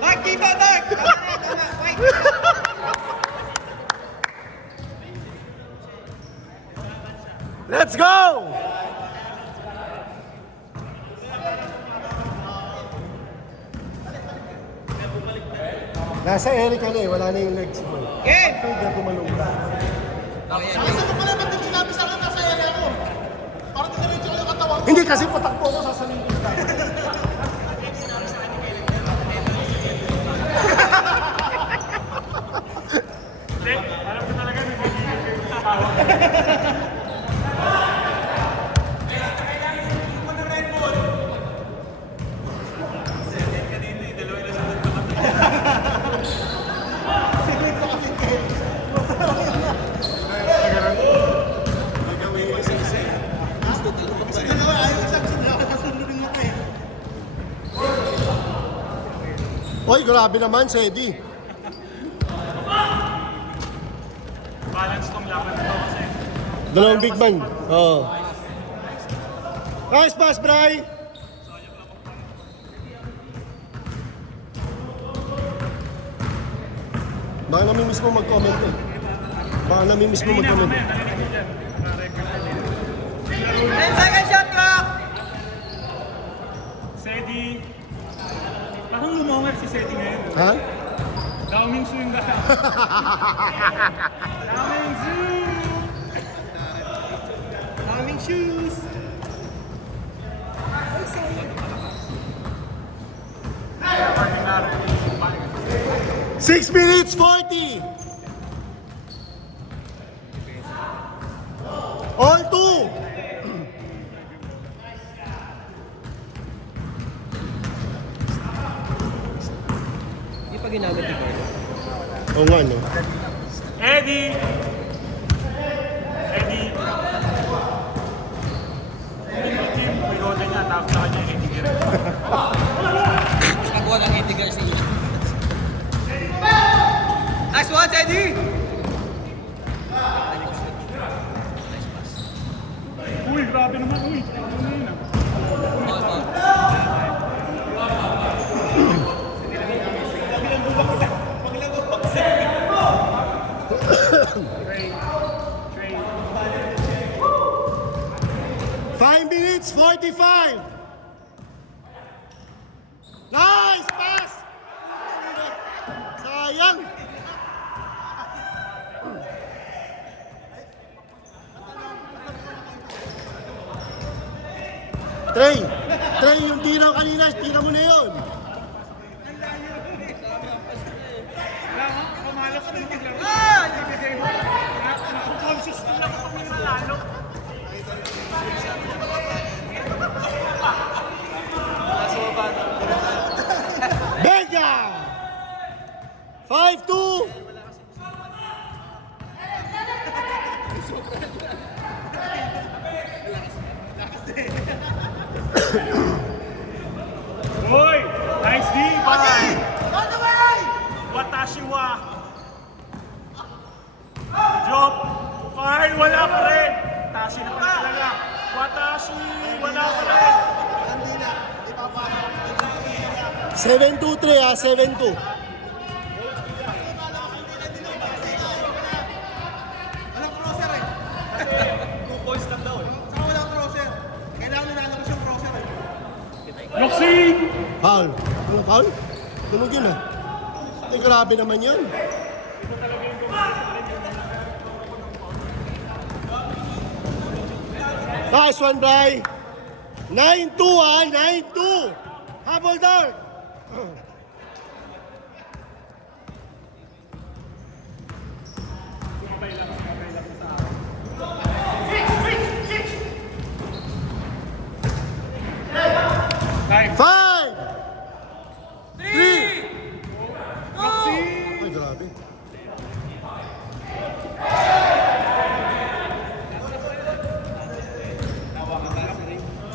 Mark, dito, Mark! Let's go! Nasa Eric ka na eh, wala na yung legs mo. Game! Kaya tumalong ka. Nasa ko pala, ba't yung sinabi sa akin nasa area ko? Parang tiniretso ko yung katawan ko. Hindi kasi patakbo ko sa salingin ka. Alam ko talaga nagigigil yung tawag. Kasi dalawa, ayaw ko sabi ako kasundurin mo ko eh. Oy, grabe naman, Sedi. Balance tong laban na to kasi. Dalawang big man. Oo. Nice pass, Bray! Baka namimiss mo mag-comment eh. Baka namimiss mo mag-comment eh. 10 second shot clock! Sedi. Parang lumonger si Sedi ngayon. Ha? Daoming Su yung gata. Daoming Su! Coming shoes! 6 minutes 40! All two! Hindi pa ginamit ni Carlo. Oo nga, no? Eddie! Eddie! Yung team, pilote niya, tapos sa kanya yung Eddie Guerrero. Nagawa ng Eddie Garcia. Nice one, Eddie! Uy, grabe naman, uy. Ano na yun ah. Trey. 5 minutes 45! Nice pass! Sayang! Trey! Trey, yung tira kanina, tira mo na yun! Pamalas na yung paglaro. Ah! Conscious na lang ako yung nalalo. Bega! 5-2! Uy! Nice D! Bye! On the way! Watashi wa! Job! Fine! Wala pa rin! Tashi na pa talaga! Watashi! Wala pa rin! 7-2-3 ah, 7-2. Walang crosser eh. 2 points lang daw eh. Saka walang crosser. Kailangan nilalabas yung crosser eh. Yoksing! Foul. Ano foul? Tunog yun ah. Ay, grabe naman yun. Nice one, Bray. 9-2 ah, 9-2. Habol down. Time! 5, 3. Ay, grabe.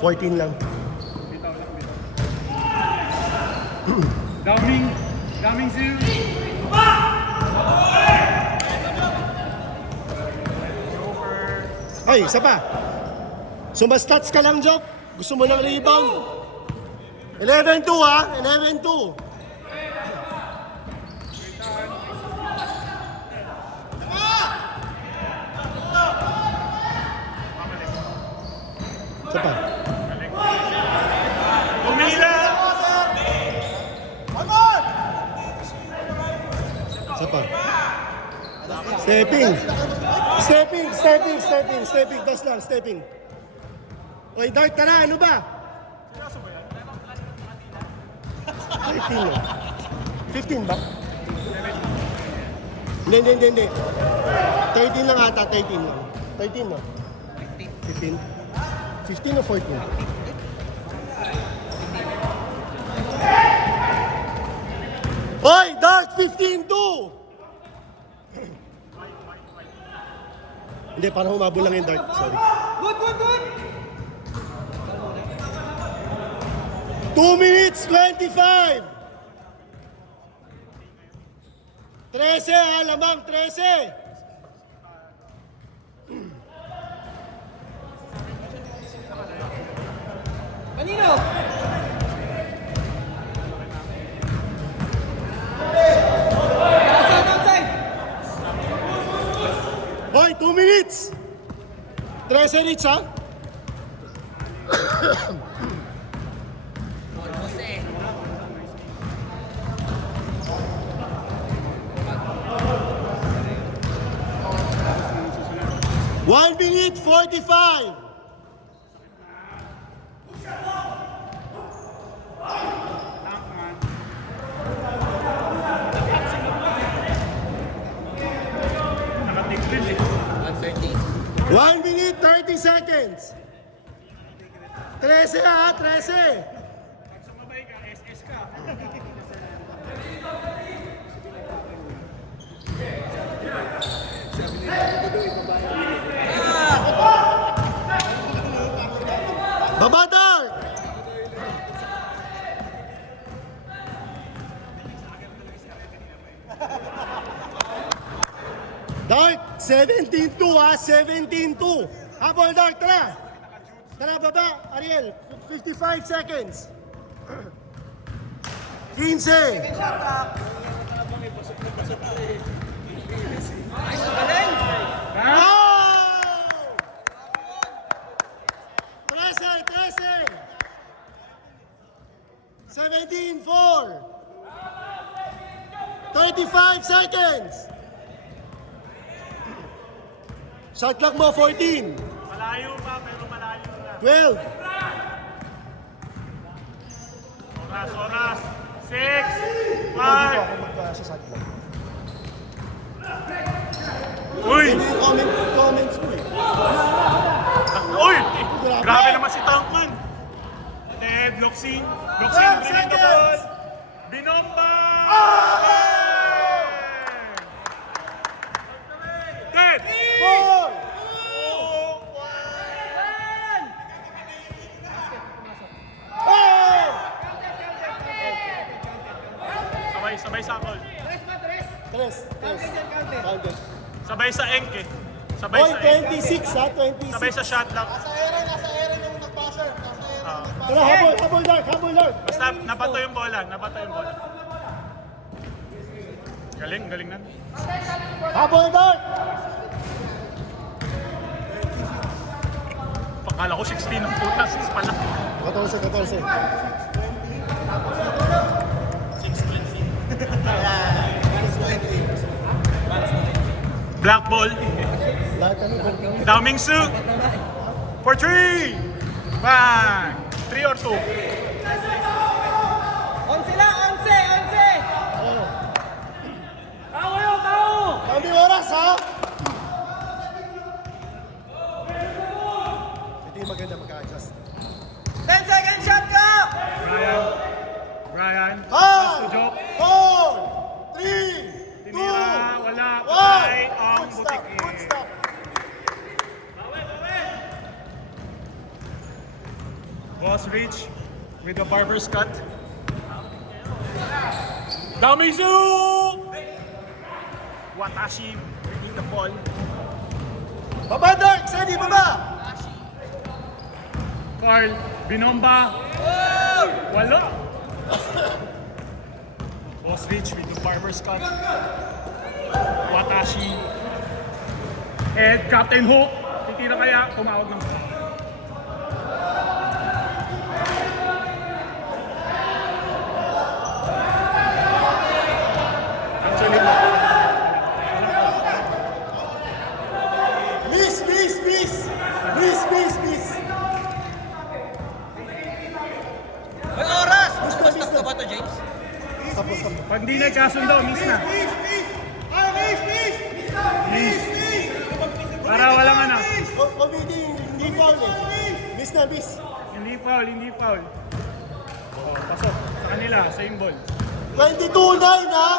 $14 lang. Daming Zoo! Ay, isa pa. So mas stats ka lang, Jok. Gusto mo ng rebound. 11-2 ha, 11-2. Isa pa. Tumila! Isa pa. Stepping. Stepping. Bas lang, stepping. Oy, Dart, tara, ano ba? 13 no? 15 ba? Hindi. 13 lang ata, 13 lang. 13 no? 15. 15 o 14? Hoy, Dart, 15-2! Hindi, parang humabol lang yung Dart. Sorry. Good! 2 minutes 25! 13 ha, lamang 13! Kanino? Outside! Hoy, 2 minutes! 13 reach ha? Jose. 1 minute 45! Nakatigpil eh. 130. 1 minute 30 seconds! 13 ha, 13! Pag sumabay ka, SS ka. Baba, Dart! Dart, 17-2 ha, 17-2. Habol, Dart, tara! Tara, baba, Ariel, 55 seconds. 15. Oh! 13. 17-4. 35 seconds. Shot clock mo, 14. Malayo pa, pero malayo na. 12. Oras. 6, 5. Uy! Hindi yung comments mo eh. Uy! Grabe naman si Tankman. Ted, Loxin, 12 bring the seconds. ball. Binomba! Ted! 4. Sabay sa call. 3. Counted. Sabay sa Enk eh. Sabay Oy, sa Enk. 26 ha, 26. Sabay sa shot lock. Nasa ere yung nag-passer. Tara, habol, Dart. Basta napato yung bola. Galing na. Habol, Dart. Pakala ko 16 ang puta. 6 pala. 14. Black ball. Lahat kami kung Daming Su. For 3. Bang. 3 or 2. 11 lang! 11! kami oras ha. Ito yung maganda magka-adjust. 10 second shot clock! Brian. 5, Joke. 4, 3, 2, Tinira. Wala. 1. Patay ang Good stop. butik Good stop. Boss Rich with the barber's cut. Damizu! Watashi with the ball. Baba, Dark! Steady, baba! Carl, binomba. Wala. Boss Rich with the barber's cut. Watashi. And Captain Hook. Titira kaya, tumawag ng actually, Miss! May oras! Basta ka ba to, James? Tapos. pag di nagkasundo, miss na. Miss. Para walang ano. Committee, hindi foul eh. Miss na, miss. Hindi foul. Oh, pasok sa kanila, same ball. 22-9 ha?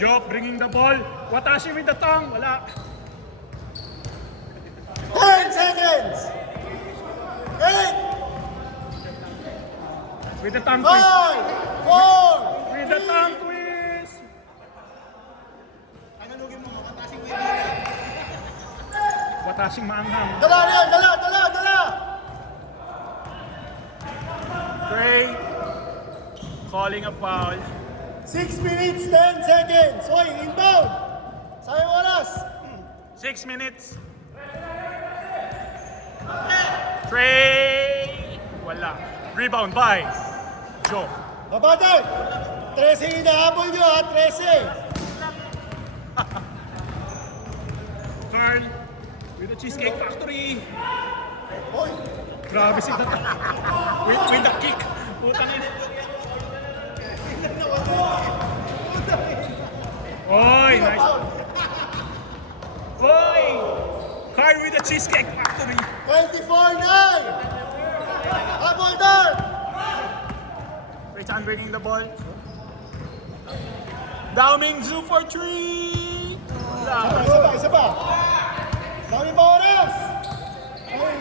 Job bringing the ball. Watashi with the tongue. Wala. 10 seconds! 8, With the tongue 5, twist. 4, With the tongue twist. Analugin mo, matasing mo yung Watashing maanghang. dala! Trey calling a foul. 6 minutes, 10 seconds. Hoy, inbound! Sayang oras. 6 minutes. Trey. Wala. Rebound by Joe. Babatay! 13 hinahabol nyo ha, 13. Carl with the Cheesecake Factory. Hoy, Grabe si Tata. With the kick. Putang ina. Oy, nice. Oy! Carl with the Cheesecake Factory. 24-9. Habol doon. Rich Chan bringing the ball. Dao Mingzu for 3. Wala. Isa pa. Dami pa oras. Hoy.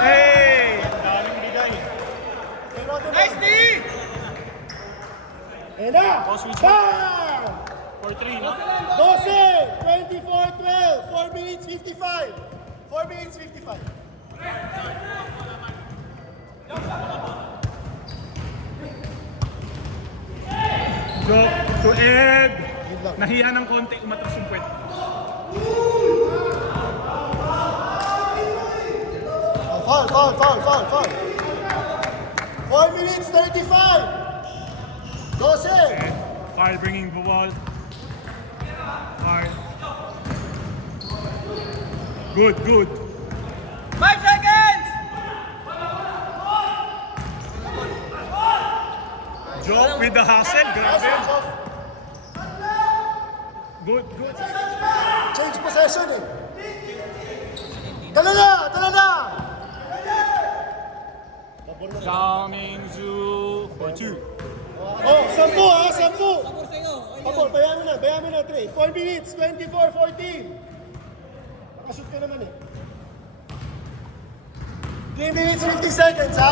Hey! Daming bigay. Nice D! Ayan na. Oh, switch. Bam! For 3, no? 12, 24-12, 4 minutes 55. 4 minutes 55. To Ed. Nahiya ng konti, umatas yung puwet. Foul. 4 minutes 35. 12. Carl bringing the ball. Carl. Good. 5 seconds! Joe with the hustle. Grabe. Good. Change possession eh. Dala na! Dao Mingzu for 2. Oh, 10 ha, 10. Pabor, bayan mo na, Trey. 4 minutes, 24-14. Nakashoot ka naman eh. 3 minutes, 50 seconds ha.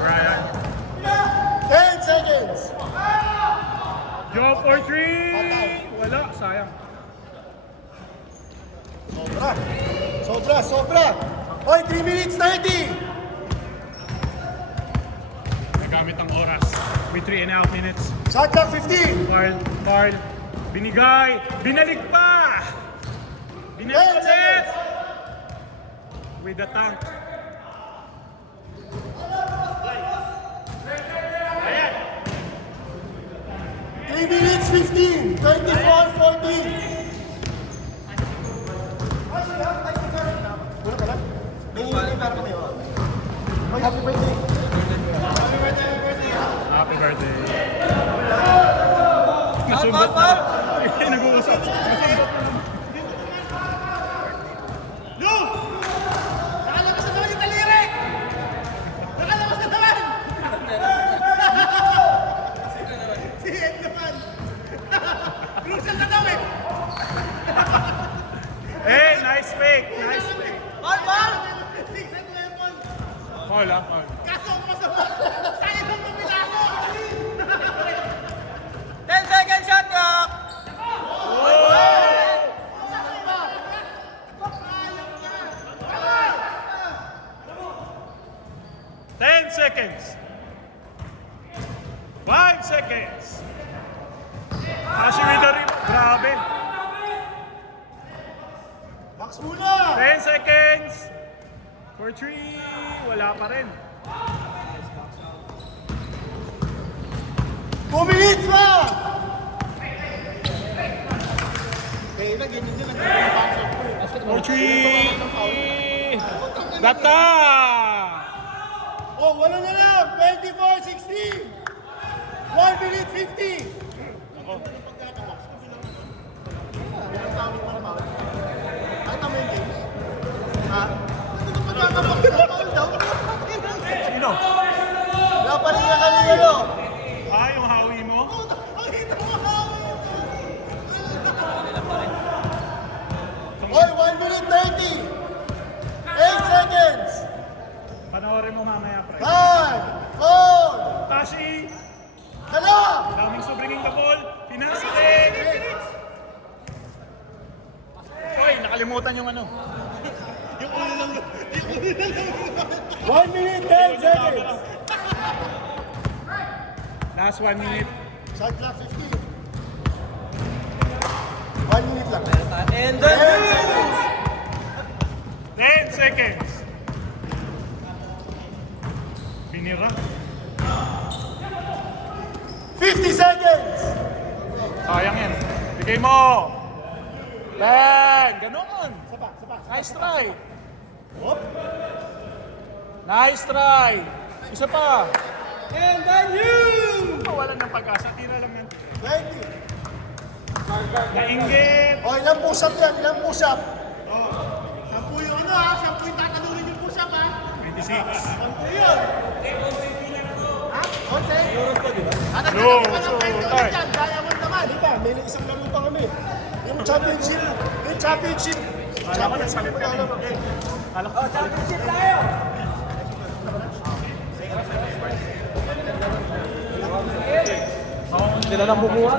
Ryan. 10 seconds. Joe for 3. Wala, sayang. Sobra. Hoy, 3 minutes 30. Nagamit ang oras. With 3.5 minutes. Shot clock 15. Carl. Binigay. Binalik pa. Binalik 10 ulit. seconds. With the tank. Ayan. 3 minutes 15. 24-14. Hoy, happy birthday. Happy birthday. Foul! Nasumbot na. Nag-uusap. Nasumbot na. Yo! Nakalabas na naman yung taliri! Nakalabas na naman! Si Ed naman! Crucial na daw eh! Hey, nice fake. Foul! Foul, ah. Foul. Kaso ang masama! Sayang ang pumilako! seconds. Tashi with the rebound. Grabe. Max muna! 10 seconds. For 3. Wala pa rin. 2 minutes pa! Eh, na ganyan din. Nag-backshot ko eh. For 3. Gata! Oh, wala na lang! 24-16! 1 minute 50! Ilang tawag mo na bawal. Ay, tama yung games. Ha? Ano na pagkakabak na bawal daw? Sino? Wala pa rin ka kanina, no? Ah, yung hawi mo? Hoy, 1 minute 30! 8 seconds! Panoorin mo mamaya, pre. 5, 4, Tashi! dala! Daming subringing the ball. Pinasitin! Hoy, nakalimutan yung ano. 1 minute 10 seconds! Last 1 minute. Shot clock 15. 1 minute lang. And 10 then, seconds! 10 seconds. Pinira. 50 seconds! Sayang yan. Bigay mo. 10. Ganon. Sapa, sapa. Nice try. Nice try. Isa pa. and then you! Walan ng pag-asa. Tira lang yan. 20. Nainggit. O, ilang push-up yan? Ilang push-up? 10 yung ano ha? 10 yung tatalunin yung push-up ha? 26. 10 yun! Ha? Konti? Ano Yo, ka so, ng 20 ulit tay. yan? Diamond naman! Di ba? May isang laro pa kami. Yung championship. Yung championship. Alam ko nagpalit ka Alam mo. rin. Alam ko. Championship tayo! Sila nang bumuha.